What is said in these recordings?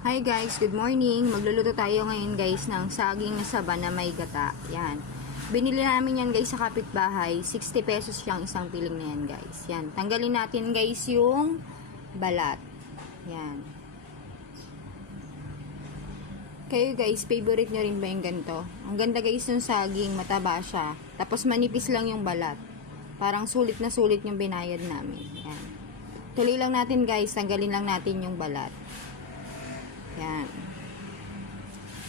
Hi guys, good morning. Magluluto tayo ngayon guys ng saging na saba na may gata. Yan. Binili namin yan guys sa kapitbahay. 60 pesos siyang isang piling na yan guys. Yan. Tanggalin natin guys yung balat. Yan. Kayo guys, favorite nyo rin ba yung ganito? Ang ganda guys yung saging, mataba siya. Tapos manipis lang yung balat. Parang sulit na sulit yung binayad namin. Yan. Tuloy lang natin guys, tanggalin lang natin yung balat. Yan.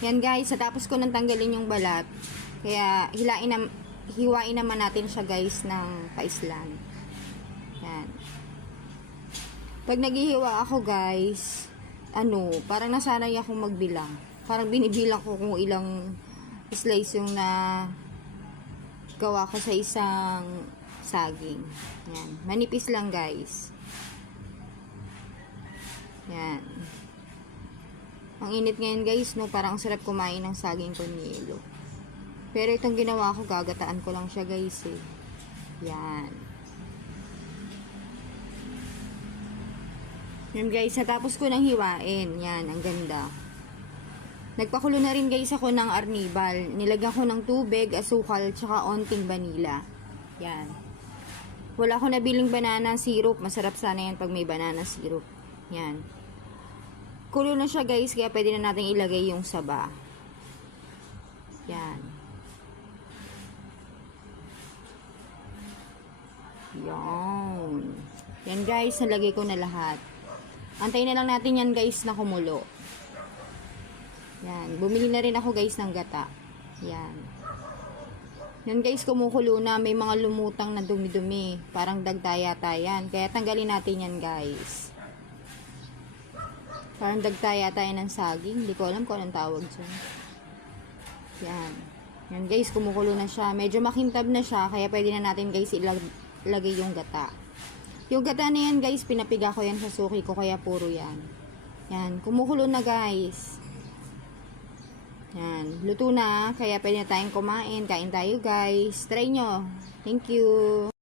Yan guys, tapos ko nang tanggalin yung balat. Kaya hiwain naman natin siya guys ng paislan. Yan. Pag naghihiwa ako guys, parang nasanay akong magbilang. Parang binibilang ko kung ilang slice yung na gawa ko sa isang saging. Yan. Manipis lang guys. Yan. Ang init ngayon guys, no? Parang sarap kumain ng saging con yelo. Pero itong ginawa ko, gagataan ko lang siya guys eh. Yan. Yan guys, natapos ko nang hiwain. Yan, ang ganda. Nagpakulo na rin guys ako ng arnibal. Nilagyan ko ng tubig, asukal, tsaka onting vanilla. Yan. Wala ko nabiling banana syrup. Masarap sana yan pag may banana syrup. Yan. Kulo na siya guys, kaya pwede na natin ilagay yung saba. Yan. Yan. Yan guys, nalagay ko na lahat. Antayin na lang natin yan guys na kumulo. Yan. Bumili na rin ako guys ng gata. Yan. Yan guys, kumukulo na. May mga lumutang na dumi-dumi. Parang dagtayata yan. Kaya tanggalin natin yan guys. Parang dagtaya tayo ng saging. Hindi ko alam kung anong tawag dyan. Yan. Yan guys, kumukulo na siya. Medyo makintab na siya. Kaya pwede na natin guys ilagay yung gata. Yung gata na yan guys, pinapiga ko yan sa suki ko. Kaya puro yan. Yan. Kumukulo na guys. Yan. Luto na. Kaya pwede na tayong kumain. Kain tayo guys. Try nyo. Thank you.